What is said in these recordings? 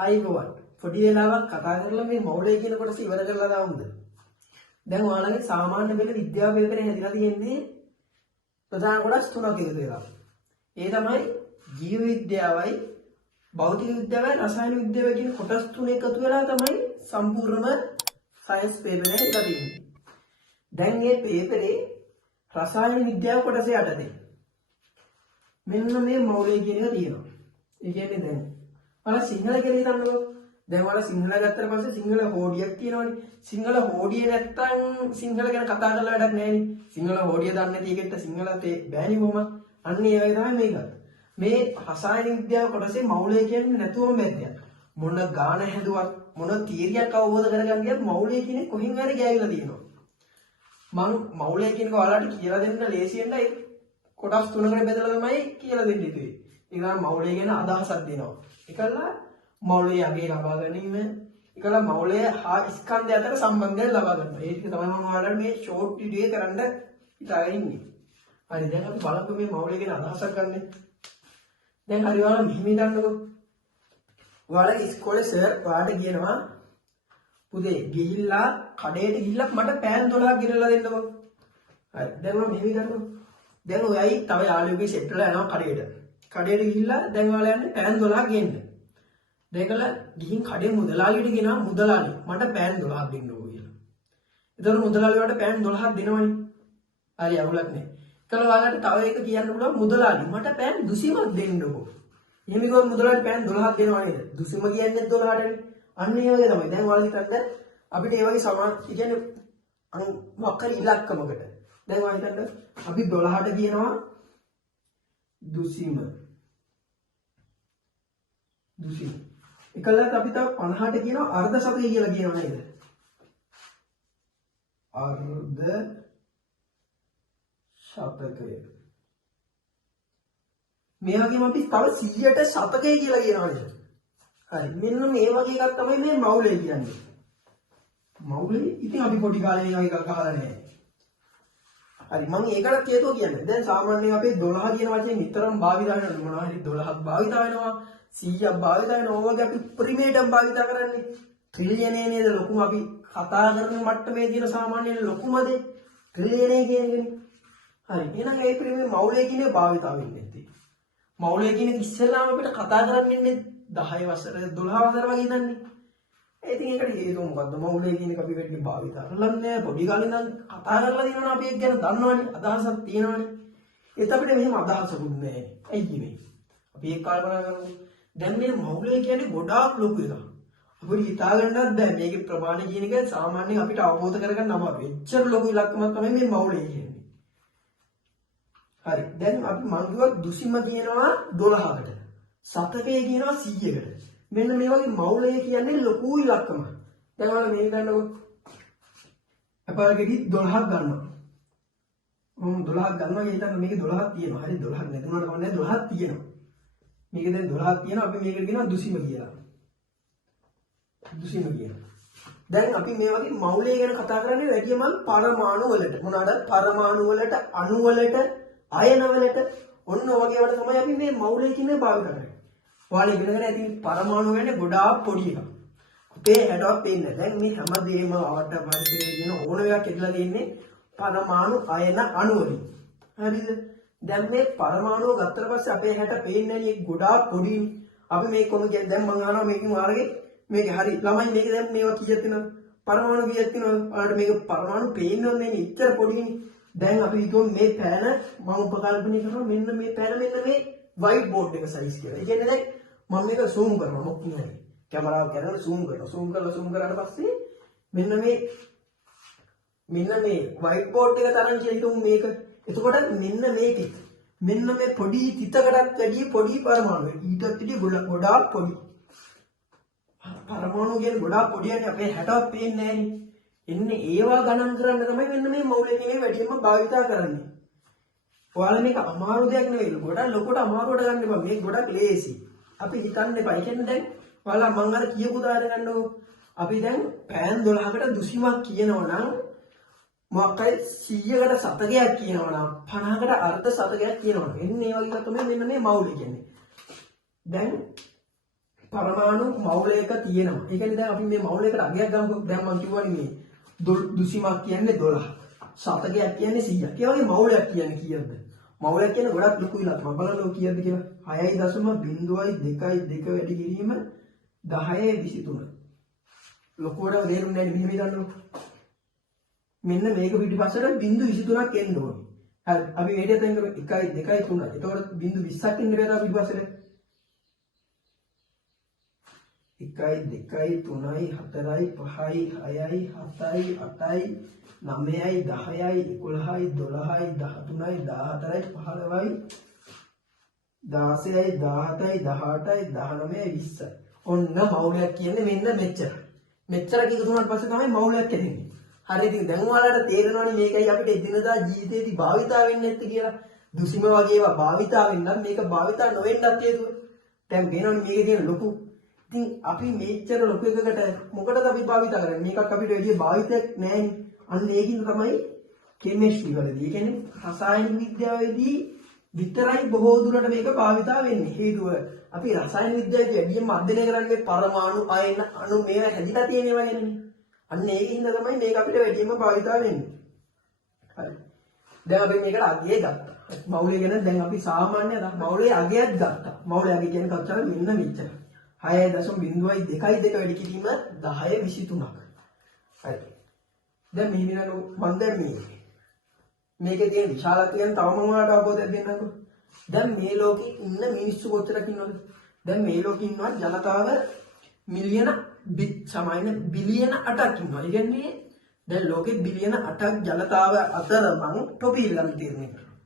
අයිබෝවන් පොඩි වෙලාවක් කතා කරලා මේ මෞලය කියන කොටස ඉවර කරලා දාමුද? දැන් ඔයාලගේ සාමාන්‍ය පෙළ විද්‍යාව පේපරේ හැදිලා තියෙන්නේ ප්‍රධාන කොටස් තුනක් එකතු වෙලා. ඒ තමයි ජීව විද්‍යාවයි, භෞතික විද්‍යාවයි, රසායන විද්‍යාවයි කියන කොටස් තුන එකතු වෙලා තමයි සම්පූර්ණම සයන්ස් පේපරේ හැදිලා තියෙන්නේ. දැන් මේ පේපරේ රසායන විද්‍යාව කොටස යටතේ මෙන්න මේ මෞලය කියන එක තියෙනවා. ඒ කියන්නේ දැන් ඔයාලා සිංහල කියලා හිතන්නකෝ. දැන් ඔයාලා සිංහල ගත්තට පස්සේ සිංහල හෝඩියක් තියෙනවනේ. සිංහල හෝඩිය නැත්තම් සිංහල ගැන කතා කරලා වැඩක් නැහැනේ. සිංහල හෝඩිය දන්නේ නැති එකට සිංහලත් බෑනේ කොහොමද? අන්න ඒ වගේ තමයි මේකත්. මේ රසායන විද්‍යාව කොටසේ මෞලය කියන්නේ නැතුවම බැද්දයක්. මොන ගාන හැදුවත් මොන තීරියක් අවබෝධ කරගන්න ගියත් මෞලය කියන්නේ කොහෙන් හරි ගෑවිලා තියෙනවා. මම මෞලය කියනක ඔයාලට කියලා දෙන්න ලේසියෙන්ද ඒ කොටස් තුනකට බෙදලා තමයි කියලා දෙන්න ඉතින්. ඒක තමයි මෞලය ගැන අදහසක් දෙනවා. ඒකලා මෞලයේ අගය ලබා ගැනීම, ඒකලා මෞලය හා ස්කන්ධය අතර සම්බන්ධය ලබා ගන්නවා. ඒක තමයි මම ඔයාලට මේ ෂෝට් වීඩියෝ එක කරන්න හිතාගෙන ඉන්නේ. හරි දැන් අපි බලමු මේ මෞලය ගැන අදහසක් ගන්න. දැන් හරි ඔයාලා මෙහෙම හිතන්නකෝ. ඔයාලගේ ඉස්කෝලේ සර් ඔයාලට කියනවා පුතේ ගිහිල්ලා කඩේට ගිහිල්ලා මට පෑන් 12ක් ගෙනල්ලා දෙන්නකෝ. හරි දැන් ඔයා මෙහෙම හිතන්නකෝ. දැන් ඔයයි තව යාළුවෙකුගේ සෙට් වල යනවා කඩේට. කඩේට ගිහිල්ලා දැන් ඔයාලා යන්නේ පෑන් 12ක් ගේන්න. දැකලා ගිහින් කඩේ මුදලාලිට කියනවා මුදලාලි මට පෑන් 12ක් දෙන්නකෝ කියලා. එතකොට මුදලාලි වලට පෑන් 12ක් දෙනවනේ. හරි අවුලක් නැහැ. ඒකල ඔයාලට තව එක කියන්න පුළුවන් මුදලාලි මට පෑන් 20ක් දෙන්නකෝ. එහෙම කිව්වොත් මුදලාලි පෑන් 12ක් දෙනවා නේද? 20ම කියන්නේ 12ටනේ. අන්න ඒ වගේ තමයි. දැන් ඔයාලා හිතන්න අපිට ඒ වගේ සමාන කියන්නේ මොකක් හරි ඉලක්කමකට. දැන් ඔයාලා හිතන්න අපි 12ට කියනවා 20ම. එකලත් අපි තව 50ට කියනවා අර්ධ ශතකය කියලා කියනවා නේද? අර්ධ ශතකය. මේ වගේම අපි තව 100ට ශතකය කියලා කියනවා නේද? හරි. මෙන්න මේ වගේ එකක් තමයි මේ මෞලය කියන්නේ. මෞලය ඉතින් අපි පොඩි කාලේ මේ වගේ එකක් අහලා නැහැ. හරි මම ඒකට හේතුව කියන්නේ. දැන් සාමාන්‍යයෙන් අපේ 12 කියන වචනේ නිතරම භාවිත වෙනවා. මොනවා හරි 12ක් භාවිත වෙනවා. 100ක් භාවිත වෙනවා. ඕවගේ අපි ප්‍රිමේටම් භාවිත කරන්නේ. ට්‍රිලියනේ නේද ලොකුම අපි කතා කරන මට්ටමේ තියෙන සාමාන්‍ය ලොකුම දේ ට්‍රිලියනේ කියන්නේ. හරි. එහෙනම් ඒ ප්‍රිමේ මෞලය කියන්නේ භාවිත වෙන්නේ නැති. මෞලය කියන්නේ ඉස්සෙල්ලාම අපිට කතා කරන්නේ 10 වසර 12 වසර වගේ ඉඳන්නේ. ඉතින් ඒකට හේතුව මොකද්ද? මෞලය කියන එක අපි වැඩි භාවිත කරලා නැහැ. පොඩි කාලේ ඉඳන් කතා කරලා දිනවනේ අපි ඒක ගැන දන්නවනේ. අදහසක් තියෙනවනේ. ඒත් අපිට මෙහෙම අදහසකුත් නැහැ. ඇයි මේ? අපි ඒක කල්පනා කරමු. දැන් මේ මෞලය කියන්නේ ගොඩාක් ලොකු එකක්. අපිට හිතා ගන්නත් බෑ මේකේ ප්‍රමාණය කියන එක සාමාන්‍යයෙන් අපිට අවබෝධ කරගන්න අමාරුයි. එච්චර ලොකු ඉලක්කමක් තමයි මේ මෞලය කියන්නේ. හරි. දැන් අපි මං කිව්වා දුසිම කියනවා 12කට. ශතකය කියනවා 100කට. මෙන්න මේ වගේ මෞලය කියන්නේ ලොකු ඉලක්කමක්. දැන් ඔයාලා මේක ගන්නකො. අපරගෙදි 12ක් ගන්නවා. 12ක් ගන්නවා කියන මේකේ 12ක් තියෙනවා. හරි 12ක් නැතුනට කවන්නේ 12ක් තියෙනවා. මේකේ දැන් 12ක් තියෙනවා. අපි මේකට කියනවා දුසිම කියලා. දුසිම කියනවා. දැන් අපි මේ වගේ මෞලය ගැන කතා කරන්නේ වැඩිම පරමාණු වලට. මොනවාද? පරමාණු වලට, අණු වලට, අයන වලට ඔන්න ඔයගේ වල තමයි අපි මේ මෞලය කියන්නේ භාවිත කරන්නේ. ඔයාලා ඉගෙනගෙන ඇති පරමාණු කියන්නේ ගොඩාක් පොඩි එකක්. අපේ හැඩවත් පේන්නේ. දැන් මේ හැමදේම ආවට පරිසරයේ තියෙන ඕන එකක් ඇදලා තියෙන්නේ පරමාණු අයන අණු වලින්. හරිද? දැන් මේ පරමාණුව ගත්තට පස්සේ අපේ හැට පේන්නේ නැහැ ගොඩාක් පොඩි. අපි මේක කොහොමද කියන්නේ? දැන් මම අහනවා මේකෙන් වාරගේ මේක හරි ළමයි මේක දැන් මේවා කීයක් තියෙනවද? පරමාණු කීයක් තියෙනවද? ඔයාලට මේක පරමාණු පේන්නේ නැහැ ඉච්චර පොඩිනේ. දැන් අපි හිතුවොත් මේ පෑන මම උපකල්පනය කරනවා මෙන්න මේ පෑන මෙන්න මේ වයිට් බෝඩ් එක සයිස් කියලා. ඒ කියන්නේ දැන් මම මේක zoom කරනවා මොකක් නෙවෙයි. කැමරාව කරලා zoom කරනවා. zoom කරාට පස්සේ මෙන්න මේ වයිට් බෝඩ් එක තරම් කියලා හිතමු මේක. එතකොට මෙන්න මේක මෙන්න මේ පොඩි තිතකටත් වැඩි පොඩි පරමාණු. ඊටත් වඩා ගොඩාක් පොඩි. පරමාණු කියන්නේ ගොඩාක් පොඩියනේ අපේ හැටවත් පේන්නේ නැහැනේ. එන්නේ ඒවා ගණන් කරන්න තමයි මෙන්න මේ මෞලය කියන්නේ වැඩියෙන්ම භාවිතා කරන්නේ. ඔයාලා මේක අමාරු දෙයක් නෙවෙයි. ගොඩක් ලොකුට අමාරුවට ගන්න එපා. මේක ගොඩක් ලේසි. අපි හිතන්න එපා. ඒ කියන්නේ දැන් ඔයාලා මම අර කියපු උදාහරණ ගන්නකො. අපි දැන් පෑන් 12කට දුසිමක් කියනවනම් මොකක් හරි 100කට ශතකයක් කියනවනම් 50කට අර්ධ ශතකයක් කියනවනම් එන්නේ මේ වගේ තමයි මෙන්න මේ මෞලය කියන්නේ. දැන් පරමාණු මවුලයක තියෙනවා. ඒ කියන්නේ දැන් අපි මේ මවුලයකට අගයක් ගමු. දැන් මම කියවනේ මේ දුසිමක් කියන්නේ 12. ශතකයක් කියන්නේ 100ක්. ඒ වගේ මවුලයක් කියන්නේ කීයද? මවුලයක් කියන්නේ ගොඩක් ලොකු ඉලක්කමක්. බලන්න කීයද කියලා. 6.02 වැඩි කිරීම 10/23. ලොකුවට තේරුම් නැහැ මෙන්න මේ ගන්නකො. මෙන්න මේක පිටිපස්සට 0.23ක් එන්න ඕනේ. හරි. අපි මේකට දැන් 1 2 3. එතකොට 0.20ක් එන්න බෑද පිටිපස්සට? 1 2 3 4 5 6 7 8 9යි 10යි 11යි 12යි 13යි 14යි 15යි 16යි 17යි 18යි 19යි 20යි. ඔන්න මවුලයක් කියන්නේ මෙන්න මෙච්චර. මෙච්චර කිව්වුනාට පස්සේ තමයි මවුලයක් එන්නේ. හරි ඉතින් දැන් ඔයාලට තේරෙනවනේ මේකයි අපිට එදිනදා ජීවිතේදී භාවිතා වෙන්නේ නැත්තේ කියලා. දුසිම වගේ ඒවා භාවිතා වෙන්නත් මේක භාවිතා නොවෙන්නත් හේතුව. දැන් වෙනවනේ මේකේ තියෙන ලොකු. ඉතින් අපි මෙච්චර ලොකු එකකට මොකටද අපි භාවිතා කරන්නේ? මේකක් අපිට වැඩි භාවිතයක් නැහැනේ. අන්න ඒකින් තමයි කෙමිස්ට්‍රි වලදී. ඒ කියන්නේ රසායන විද්‍යාවේදී විතරයි බොහෝ දුරට මේක භාවිතා වෙන්නේ. හේතුව අපි රසායන විද්‍යාවේ වැඩිම අධ්‍යයනය කරන්නේ පරමාණු අයන අණු මේවා හැදිලා තියෙන ඒවා ගැනනේ. අන්න ඒකින්ද තමයි මේක අපිට වැඩිම භාවිතා වෙන්නේ. හරි. දැන් අපි මේකට අගය ගත්තා. මවුලය ගැන දැන් අපි සාමාන්‍ය මවුලේ අගයක් ගත්තා. මවුලේ අගය කියන්නේ කොච්චර මෙන්න මෙච්චර. 6.02 වැඩි කිරීම 10/23ක්. හරි. දැන් මෙහිමිනු මම දැන් මේකේ තියෙන විශාලත්වය ගැන තවම ඔයාලට අවබෝධයක් දෙන්නම්කෝ. දැන් මේ ලෝකේ ඉන්න මිනිස්සු කොච්චරක් ඉන්නවද? දැන් මේ ලෝකේ ඉන්නවා ජනතාව මිලියන සමාන බිලියන 8ක් ඉන්නවා. ඒ කියන්නේ දැන් ලෝකෙ බිලියන 8ක් ජනතාව අතර මං ටොපි ගන්න තීරණය කරනවා.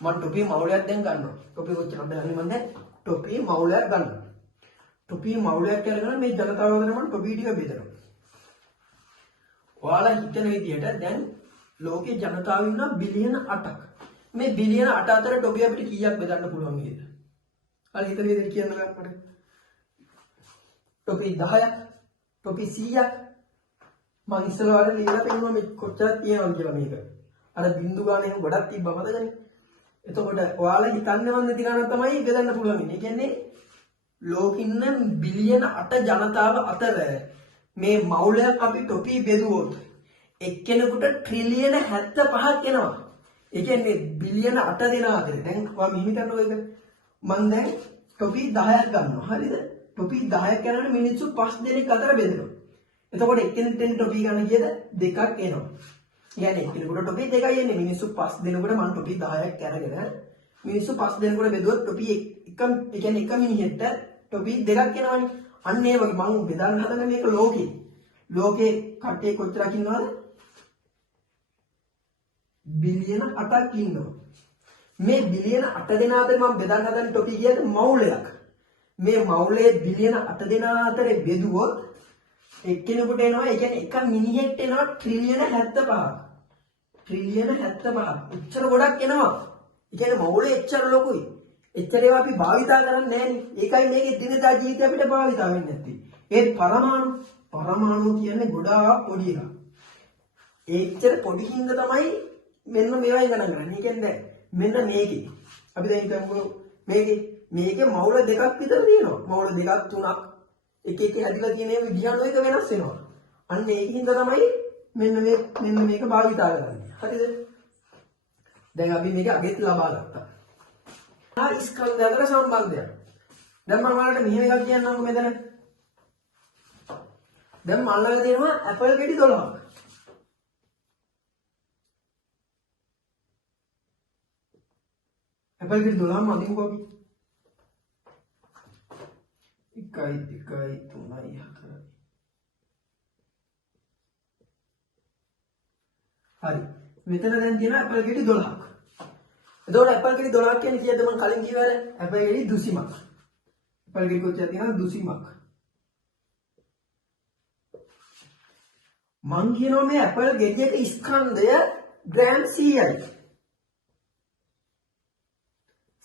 මම ටොපි මවුලයක් දැන් ගන්නවා. ටොපි කොච්චරද ගන්නේ මම දැන් ටොපි මවුලයක් ගන්නවා. ටොපි මවුලයක් කරගෙන මේ ජනතාව අතර මම ටොපි ටික බෙදනවා. ඔයාලා හිතන විදිහට දැන් ලෝකේ ජනතාව ඉන්නවා බිලියන 8ක්. මේ බිලියන 8 අතර ටොපි අපිට කීයක් බෙදන්න පුළුවන් වේද? හරි හිතන විදිහට කියන්න ගන්නකොට. ටොපි 10ක්, ටොපි 100ක්. මම ඉස්සෙල්ලා වල ලියලා තියෙනවා මේ කොච්චරක් තියෙනවද කියලා මේක. අර බින්දු ගානේ ගොඩක් තිබ්බා මතකනේ. එතකොට ඔයාලා හිතන්නවත් නැති ගානක් තමයි බෙදන්න පුළුවන්. ඒ කියන්නේ ලෝකින්න බිලියන 8 ජනතාව අතර මේ මවුලයක් අපි ටොපි බෙදුවොත් එක්කෙනෙකුට ට්‍රිලියන 75ක් එනවා. ඒ කියන්නේ බිලියන 8 දෙනා අතර. දැන් ඔයා මෙහෙම කරනවා එක. මම දැන් ටොපි 10ක් ගන්නවා. හරිද? ටොපි 10ක් ගන්නකොට මිනිස්සු 5 දෙනෙක් අතර බෙදෙනවා. එතකොට එක්කෙනෙක්ට ටොපි ගන්න කීයද? 2ක් එනවා. يعني එක්කෙනෙකුට ටොපි 2යි එන්නේ. මිනිස්සු 5 දෙනෙකුට මම ටොපි 10ක් අරගෙන මිනිස්සු 5 දෙනෙකුට බෙදුවොත් ටොපි එක ඒ කියන්නේ එක මිනිහෙක්ට ටොපි 2ක් එනවනේ. අන්න ඒ වගේ මම බෙදන්න හදන මේක ලෝකේ. ලෝකේ කට්ටිය කොච්චරක් ඉන්නවද? බිලියන 8ක් ඉන්නවා. මේ බිලියන 8 දෙනා අතර මම බෙදන්න හදන ටොපි කියන්නේ මවුලයක්. මේ මවුලේ බිලියන 8 දෙනා අතර බෙදුවොත් එක්කෙනෙකුට එනවා ඒ කියන්නේ එක මිනිහෙක්ට එනවා ට්‍රිලියන 75ක්. ට්‍රිලියන 75ක්. එච්චර ගොඩක් එනවා. ඒ කියන්නේ මවුලේ එච්චර ලොකුයි. එච්චර ඒවා අපි භාවිතා කරන්නේ නැහැනේ. ඒකයි මේකේ දිනදා ජීවිතේ අපිට භාවිතා වෙන්නේ නැත්තේ. ඒ පරමාණු කියන්නේ ගොඩාක් පොඩි එකක්. ඒච්චර පොඩි හින්දා තමයි මෙන්න මේවා ඉගෙන ගන්න. ඒ කියන්නේ මෙන්න මේකේ. අපි දැන් හිතමු මේකේ මවුල දෙකක් විතර තියෙනවා. මවුල දෙකක් තුනක් එක එක හැදිලා තියෙන ඒ විදිහන එක වෙනස් වෙනවා. අන්න ඒකින්ද තමයි මෙන්න මේක භාවිතා කරන්නේ. හරිද? දැන් අපි මේක අගෙත් ලබා ගත්තා. ස්කන්ධය අතර සම්බන්ධයක්. දැන් මම ඔයාලට මෙහෙම එකක් කියන්නම්කෝ මෙතන. දැන් මම ළඟ තියෙනවා ඇපල් ගෙඩි 12ක්. ඇපල් ගෙඩි 12ම අදිමුකෝ අපි. 1 2 3 4. හරි. මෙතන දැන් තියෙනවා ඇපල් ගෙඩි 12ක්. එතකොට ඇපල් ගෙඩි 12ක් කියන්නේ කීයද මම කලින් කිව්වා ඇපල් ගෙඩි දුසිමක්. ඇපල් ගෙඩි කොච්චරද තියෙනවද දුසිමක්. මං කියනවා මේ ඇපල් ගෙඩියක ස්කන්ධය ග්‍රෑම් 100යි.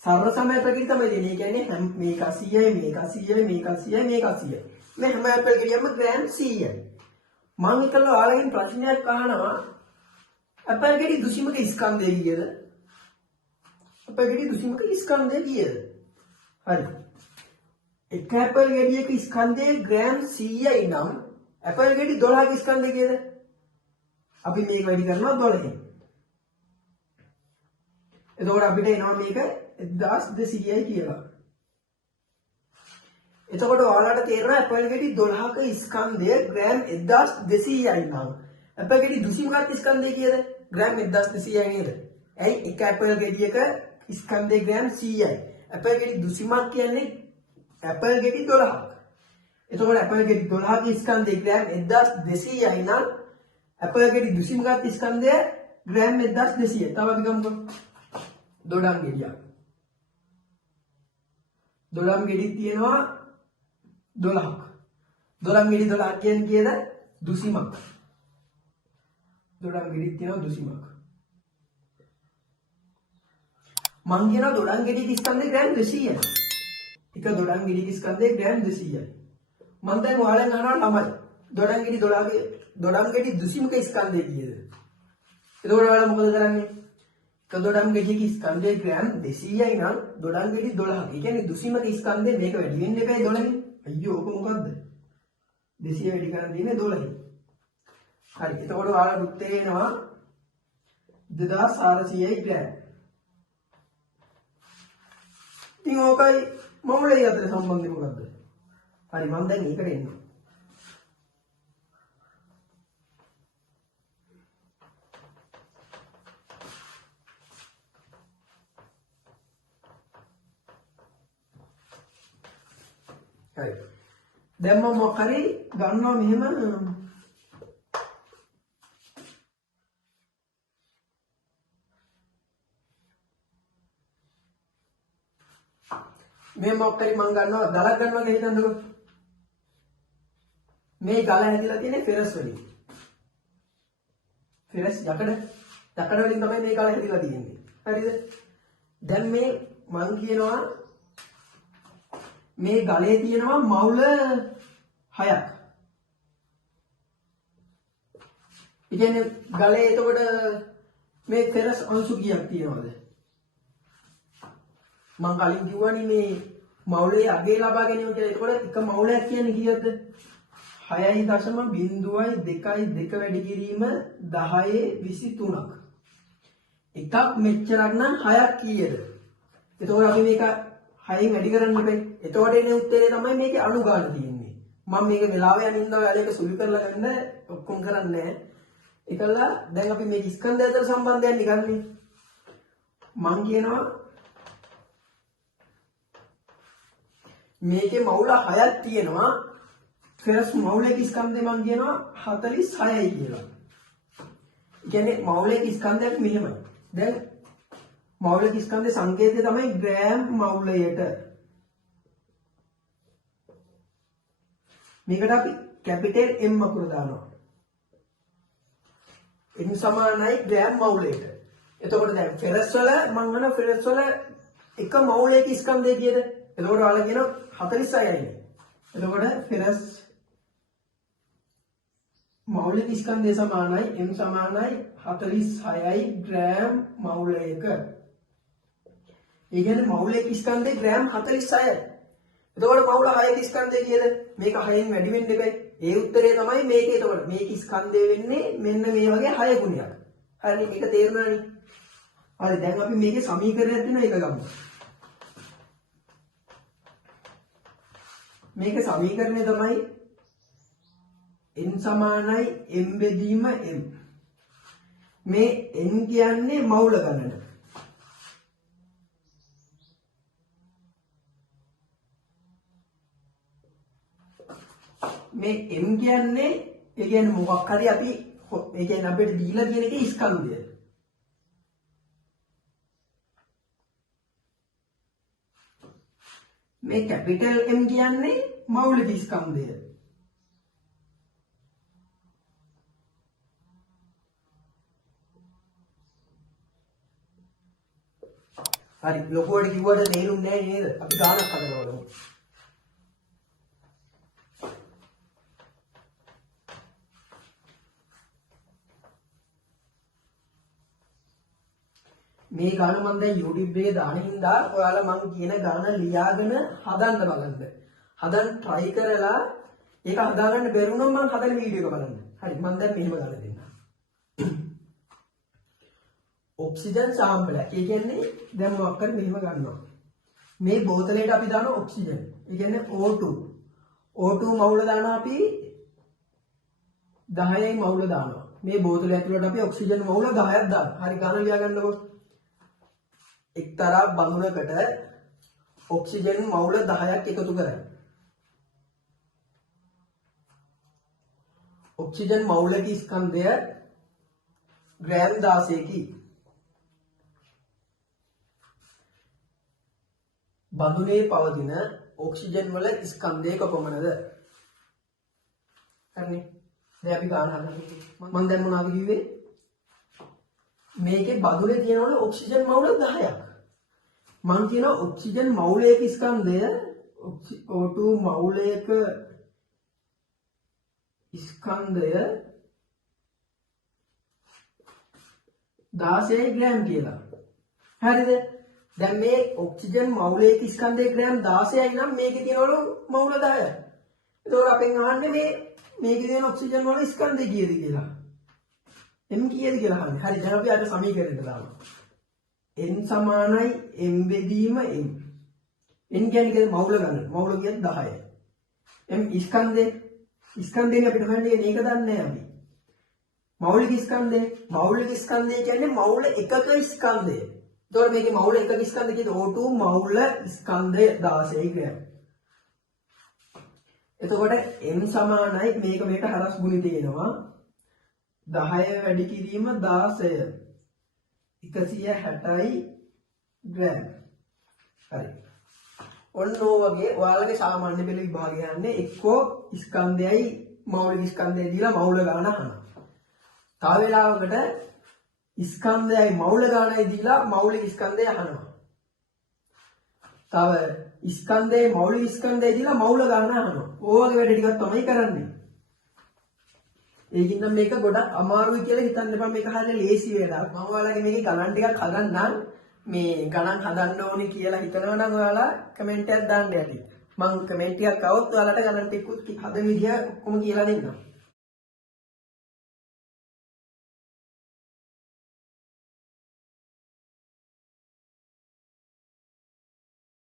සර්ව සමය ප්‍රකෘති තමයි දෙන්නේ. ඒ කියන්නේ මේක 100යි මේක 100යි මේක 100යි මේක 100යි. මේ හැම ඇපල් ගෙඩියක්ම ග්‍රෑම් 100යි. මං හිතලා ඔයාලගෙන් ප්‍රශ්නයක් අහනවා ඇපල් ගෙඩි දුසිමක ස්කන්ධය කීයද? ඇපල් ගෙඩි දුසිමක ස්කන්ධය කීයද? හරි. එක ඇපල් ගෙඩියක ස්කන්ධය ග්‍රෑම් 100යි නම් ඇපල් ගෙඩි 12ක ස්කන්ධය කීයද? අපි මේක වැඩි කරනවා 12කින්. එතකොට අපිට එනවා මේක 1200යි කියලා. එතකොට ඔයාලට තේරෙනවා ඇපල් ගෙඩි 12ක ස්කන්ධය ග්‍රෑම් 1200යි නම් ඇපල් ගෙඩි දුසිමකත් ස්කන්ධය කීයද? ග්‍රෑම් 1200යි නේද? ඇයි එක ඇපල් ගෙඩියක ස්කන්ධය ග්‍රෑම් 100යි. ඇපල් ගෙඩි දුසිමක් කියන්නේ ඇපල් ගෙඩි 12ක්. එතකොට ඇපල් ගෙඩි 12ක ස්කන්ධය ග්‍රෑම් 1200යි නම් ඇපල් ගෙඩි දුසිමකත් ස්කන්ධය ග්‍රෑම් 1200යි. තව අපි ගමුකෝ. දොඩම් ගෙඩියක්. දොඩම් ගෙඩි තියෙනවා 12ක්. දොඩම් ගෙඩි 12ක් කියන්නේ කීයද? දුසිමක්. දොඩම් ගෙඩි තියෙනවා දුසිමක්. මං කියනවා දොඩම් ගෙඩියක ස්කන්ධය ග්‍රෑම් 200යි. එක දොඩම් ගෙඩියක ස්කන්ධය ග්‍රෑම් 200යි. මම දැන් ඔයාලෙන් අහනවා ළමයි දොඩම් ගෙඩි 12ක දොඩම් ගෙඩි දුසිමක ස්කන්ධය කීයද? එතකොට ඔයාලා මොකද කරන්නේ? එක දොඩම් ගෙඩියක ස්කන්ධය ග්‍රෑම් 200යි නම් දොඩම් ගෙඩි 12ක. ඒ කියන්නේ දුසිමක ස්කන්ධය මේක වැඩි වෙන්න එපා 12කින්. අයියෝ ඔක මොකද්ද? 200 වැඩි කරන් තියෙන්නේ 12කින්. හරි. එතකොට ඔයාලා උත්තර එනවා 2400යි ග්‍රෑම්. ඉතින් ඕකයි මොවුලේ අතර සම්බන්ධය මොකද්ද? හරි මම දැන් ඒකට එන්නේ. හරි. දැන් මම මොකක් හරි ගන්නවා මෙහෙම මේ මොකක් හරි මම ගන්නවා ගලක් ගන්නවා කියලා හිතන්නකෝ. මේ ගල හැදිලා තියෙන්නේ ෆෙරස් වලින්. ෆෙරස් යකඩ වලින් තමයි මේ ගල හැදිලා තියෙන්නේ. හරිද? දැන් මේ මම කියනවා මේ ගලේ තියෙනවා මවුල 6ක්. ඒ කියන්නේ ගලේ එතකොට මේ ෆෙරස් අංශු කීයක් තියෙනවද? මම කලින් කිව්වනේ මේ මවුලේ අගේ ලබා ගැනීම කියලා. එතකොට එක මවුලයක් කියන්නේ කීයද? 6.02 වැඩි කිරීම 10/23ක්. එකක් මෙච්චරක් නම් 6ක් කීයද? එතකොට අපි මේක 6න් වැඩි කරන්න බෑ. එතකොට එන්නේ උත්තරේ තමයි මේකේ අනුගාන තියෙන්නේ. මම මේක වෙලාව යනින්ද ඔයාලා ඒක සුළු කරලා ගන්න ඔක්කොම කරන්නේ නැහැ. ඒකලා දැන් අපි මේ ස්කන්ධය අතර සම්බන්ධයන් නිකන්නේ. මම කියනවා මේකේ මවුල 6ක් තියෙනවා. ෆෙරස් මවුලේ ස්කන්ධය මම කියනවා 46යි කියලා. ඒ කියන්නේ මවුලේ ස්කන්ධයක් මෙහෙමයි. දැන් මවුලේ ස්කන්ධේ සංකේතය තමයි ග්‍රෑම් මවුලයට. මේකට අපි කැපිටල් M අකුර දානවා. M සමානයි ග්‍රෑම් මවුලයට. එතකොට දැන් ෆෙරස් වල මම අහන ෆෙරස් වල එක මවුලයක ස්කන්ධය කීයද? එතකොට ඔයාලා කියනවා 46යි. එතකොට ෆෙරස් මවුලික ස්කන්ධය සමානයි M සමානයි 46යි ග්‍රෑම් මවුලයක. ඒ කියන්නේ මවුලික ස්කන්ධේ ග්‍රෑම් 46යි. එතකොට මවුල 6ක ස්කන්ධය කීයද? මේක 6න් වැඩි වෙන්න එපයි. ඒ උත්තරේ තමයි මේක. එතකොට මේක ස්කන්ධය වෙන්නේ මෙන්න මේ වගේ 6 ගුණයක්. හරිනේ මේක තේරුණානේ. හරි දැන් අපි මේකේ සමීකරණයක් දෙනවා ඒක ගමු. මේක සමීකරණය තමයි n සමානයි m බෙදීම m. මේ n කියන්නේ මවුල ගණන. මේ m කියන්නේ ඒ කියන්නේ මොකක් හරි අපි ඒ කියන්නේ අපිට දීලා තියෙන එකේ ස්කන්ධය. මේ කැපිටල් M කියන්නේ මවුලික ස්කන්ධය. හරි ලොකුවට කිව්වට තේරුන්නේ නැහැ නේද? අපි ගානක් හදනවලු. මේ ගාන මම දැන් YouTube එකේ දාන හින්දා ඔයාලා මම කියන ගාන ලියාගෙන හදන්න බලන්න. හදන්න try කරලා ඒක හදාගන්න බැරුණොත් මම හදන වීඩියෝ එක බලන්න. හරි මම දැන් මෙහෙම ගන්න දෙන්නම්. ඔක්සිජන් සාම්පල් එක. ඒ කියන්නේ දැන් මොකක් හරි මෙහෙම ගන්නවා. මේ බෝතලයට අපි දාන ඔක්සිජන්. ඒ කියන්නේ O2. O2 මවුල දානවා අපි 10යි මවුල දානවා. මේ බෝතලය ඇතුළට අපි ඔක්සිජන් මවුල 10ක් දානවා. හරි ගණන ලියා ගන්නකො. එක්තරා බඳුනකට ඔක්සිජන් මවුල 10ක් එකතු කරයි. ඔක්සිජන් මවුලක ස්කන්ධය ග්‍රෑම් 16කි. බඳුනේ පවතින ඔක්සිජන් වල ස්කන්ධය කොපමණද? හරිනේ. දැන් අපි ගන්න හදන්න. මම දැන් මොනවද කිව්වේ? මේකේ බඳුනේ තියෙනවනේ ඔක්සිජන් මවුල 10ක්. මම කියන ඔක්සිජන් මවුලයක ස්කන්ධය O2 මවුලයක ස්කන්ධය 16 ග්‍රෑම් කියලා. හරිද? දැන් මේ ඔක්සිජන් මවුලයක ස්කන්ධයේ ග්‍රෑම් 16යි නම් මේකේ තියෙනවලු මවුල 10යි. ඒතකොට අපෙන් අහන්නේ මේකේ තියෙන ඔක්සිජන් වල ස්කන්ධය කීයද කියලා. m කීයද කියලා අහන්නේ. හරි දැන් අපි අර සමීකරණයට දාමු. n සමානයි m බෙදීම m. n කියන්නේ මවුල ගන්න. මවුල කියන්නේ 10යි. m ස්කන්ධයෙන් අපිට හොයන්නේ මේක දන්නේ නැහැ අපි. මෞලික ස්කන්ධය කියන්නේ මවුල එකක ස්කන්ධය. එතකොට මේකේ මවුල එකක ස්කන්ධය කියන්නේ O2 මවුල ස්කන්ධය 16 ග්‍රෑම්. එතකොට m සමානයි මේක හරස් ගුණිත වෙනවා 10 වැඩි කිරීම 16 160යි ග්‍රෑම්. හරි. ඔන්න ඔයගේ ඔයාලගේ සාමාන්‍ය පෙළ විභාගය යන්නේ එක්කෝ ස්කන්ධයයි මෞලික ස්කන්ධයයි දීලා මවුල ගන්න අහනවා. තව වෙලාවකට ස්කන්ධයයි මවුල ගන්නයි දීලා මෞලික ස්කන්ධය අහනවා. තව ස්කන්ධයයි මෞලික ස්කන්ධයයි දීලා මවුල ගන්න අහනවා. ඔයගේ වැඩ ටිකක් තමයි කරන්නේ. ඒකින් නම් මේක ගොඩක් අමාරුයි කියලා හිතන්න එපා. මේක හරියට ලේසි වැඩක්. මම ඔයාලගේ මේකේ ගණන් ටිකක් හදන්නම්. මේ ගණන් හදන්න ඕනේ කියලා හිතනවා නම් ඔයාලා කමෙන්ට් එකක් දාන්න යටි. මම කමෙන්ට් එකක් આવොත් ඔයාලට ගණන් ටිකකුත් හදන විදිය ඔක්කොම කියලා දෙන්නම්.